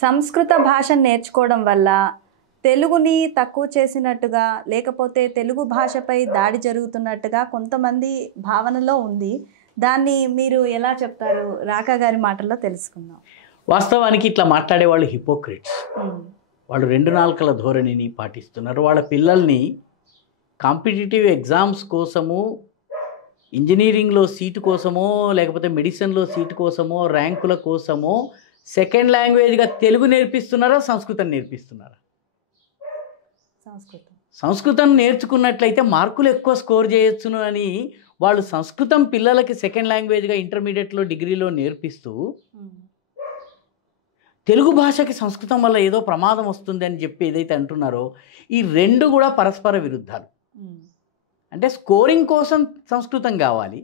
సంస్కృత భాషను నేర్చుకోవడం వల్ల తెలుగుని తక్కువ చేసినట్టుగా లేకపోతే తెలుగు భాషపై దాడి జరుగుతున్నట్టుగా కొంతమంది భావనలో ఉంది. దాన్ని మీరు ఎలా చెప్తారు? రాకా గారి మాటల్లో తెలుసుకుందాం. వాస్తవానికి ఇట్లా మాట్లాడే వాళ్ళు హిపోక్రిట్స్. వాళ్ళు రెండు నాలుకల ధోరణిని పాటిస్తున్నారు. వాళ్ళ పిల్లల్ని కాంపిటేటివ్ ఎగ్జామ్స్ కోసము, ఇంజనీరింగ్లో సీటు కోసమో, లేకపోతే మెడిసిన్లో సీటు కోసమో, ర్యాంకుల కోసమో సెకండ్ లాంగ్వేజ్గా తెలుగు నేర్పిస్తున్నారా, సంస్కృతం నేర్పిస్తున్నారా? సంస్కృతం నేర్చుకున్నట్లయితే మార్కులు ఎక్కువ స్కోర్ చేయొచ్చును అని వాళ్ళు సంస్కృతం పిల్లలకి సెకండ్ లాంగ్వేజ్గా ఇంటర్మీడియట్లో, డిగ్రీలో నేర్పిస్తూ తెలుగు భాషకి సంస్కృతం వల్ల ఏదో ప్రమాదం వస్తుంది అని చెప్పి ఏదైతే అంటున్నారో, ఈ రెండు కూడా పరస్పర విరుద్ధాలు. అంటే స్కోరింగ్ కోసం సంస్కృతం కావాలి,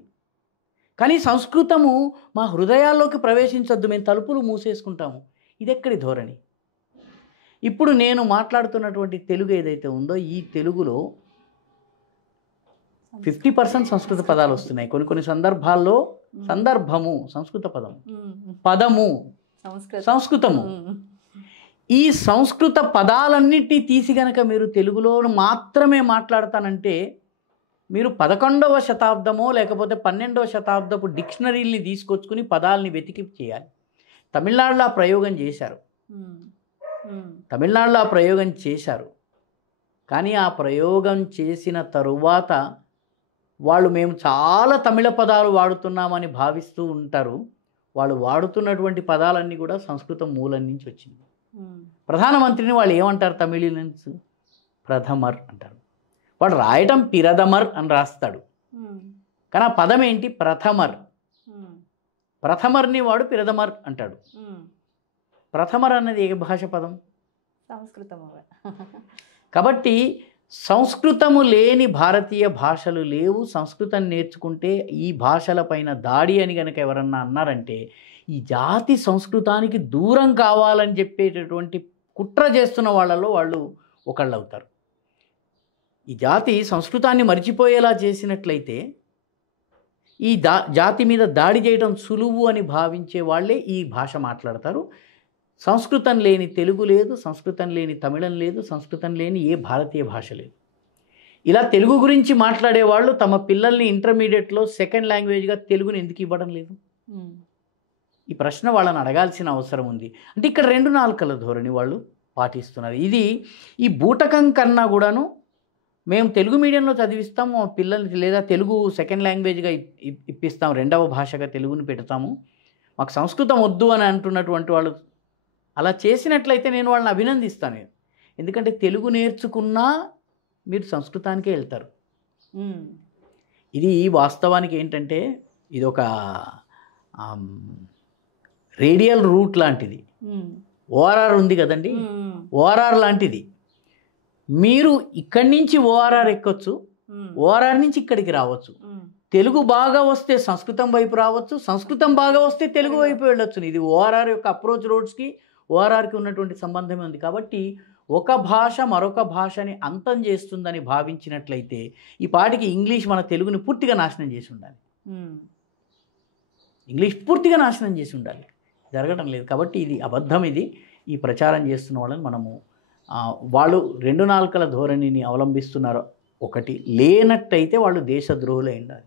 కానీ సంస్కృతము మా హృదయాల్లోకి ప్రవేశించొద్దు, మేము తలుపులు మూసేసుకుంటాము. ఇది ఎక్కడి ధోరణి? ఇప్పుడు నేను మాట్లాడుతున్నటువంటి తెలుగు ఏదైతే ఉందో, ఈ తెలుగులో 50% సంస్కృత పదాలు వస్తున్నాయి. కొన్ని సందర్భాల్లో సందర్భము సంస్కృత పదము, పదము సంస్కృతము. ఈ సంస్కృత పదాలన్నిటినీ తీసి గనక మీరు తెలుగులో మాత్రమే మాట్లాడతానంటే, మీరు 11వ శతాబ్దమో లేకపోతే 12వ శతాబ్దపు డిక్షనరీల్ని తీసుకొచ్చుకుని పదాలని వెతికి చేయాలి. తమిళనాడులో ఆ ప్రయోగం చేశారు. కానీ ఆ ప్రయోగం చేసిన తరువాత వాళ్ళు మేము చాలా తమిళ పదాలు వాడుతున్నామని భావిస్తూ ఉంటారు. వాళ్ళు వాడుతున్నటువంటి పదాలన్నీ కూడా సంస్కృతం మూలం నుంచి వచ్చింది. ప్రధానమంత్రిని వాళ్ళు ఏమంటారు? తమిళియన్స్ ప్రథమర్ అంటారు. వాడు రాయటం పిరదమర్ అని రాస్తాడు, కానీ ఆ పదం ఏంటి? ప్రథమర్. ప్రథమర్ని వాడు పిరదమర్ అంటాడు. ప్రథమర్ అన్నది ఏ భాష పదం? సంస్కృతం. కాబట్టి సంస్కృతము లేని భారతీయ భాషలు లేవు. సంస్కృతం నేర్చుకుంటే ఈ భాషలపైన దాడి అని కనుక ఎవరన్నా అన్నారంటే, ఈ జాతి సంస్కృతానికి దూరం కావాలని చెప్పేటటువంటి కుట్ర చేస్తున్న వాళ్ళలో వాళ్ళు ఒకళ్ళు అవుతారు. ఈ జాతి సంస్కృతాన్ని మర్చిపోయేలా చేసినట్లయితే ఈ జాతి మీద దాడి చేయడం సులువు అని భావించే వాళ్ళే ఈ భాష మాట్లాడతారు. సంస్కృతం లేని తెలుగు లేదు, సంస్కృతం లేని తమిళం లేదు, సంస్కృతం లేని ఏ భారతీయ భాష లేదు. ఇలా తెలుగు గురించి మాట్లాడే వాళ్ళు తమ పిల్లల్ని ఇంటర్మీడియట్లో సెకండ్ లాంగ్వేజ్గా తెలుగుని ఎందుకు ఇవ్వడం లేదు? ఈ ప్రశ్న వాళ్ళని అడగాల్సిన అవసరం ఉంది. అంటే ఇక్కడ రెండు నాలుకల ధోరణి వాళ్ళు పాటిస్తున్నారు. ఇది ఈ బూటకం కన్నా కూడాను మేము తెలుగు మీడియంలో చదివిస్తాము మా పిల్లల్ని, లేదా తెలుగు సెకండ్ లాంగ్వేజ్గా ఇప్పిస్తాం, రెండవ భాషగా తెలుగుని పెడతాము, మాకు సంస్కృతం వద్దు అని అంటున్నటువంటి వాళ్ళు అలా చేసినట్లయితే నేను వాళ్ళని అభినందిస్తాను. ఎందుకంటే తెలుగు నేర్చుకున్నా మీరు సంస్కృతానికే వెళ్తారు. ఇది వాస్తవానికి ఏంటంటే ఇది ఒక రేడియల్ రూట్ లాంటిది. ఓఆర్ఆర్ ఉంది కదండి, ఓఆర్ఆర్ లాంటిది. మీరు ఇక్కడి నుంచి ఓఆర్ఆర్ ఎక్కొచ్చు, ఓఆర్ఆర్ నుంచి ఇక్కడికి రావచ్చు. తెలుగు బాగా వస్తే సంస్కృతం వైపు రావచ్చు, సంస్కృతం బాగా వస్తే తెలుగు వైపు వెళ్ళొచ్చు. ఇది ఓఆర్ఆర్ యొక్క అప్రోచ్ రోడ్స్కి ఓఆర్ఆర్కి ఉన్నటువంటి సంబంధమే ఉంది. కాబట్టి ఒక భాష మరొక భాషని అంతం చేస్తుందని భావించినట్లయితే ఈ పాటికి ఇంగ్లీష్ మన తెలుగుని పూర్తిగా నాశనం చేసి ఉండాలి. ఇంగ్లీష్ పూర్తిగా నాశనం చేసి ఉండాలి. జరగడం లేదు. కాబట్టి ఇది అబద్ధం. ఇది ఈ ప్రచారం చేస్తున్న వాళ్ళని మనము వాళ్ళు రెండు నాలుకల ధోరణిని అవలంబిస్తున్నారు. ఒకటి లేనట్టయితే వాళ్ళు దేశద్రోహులై ఉండాలి.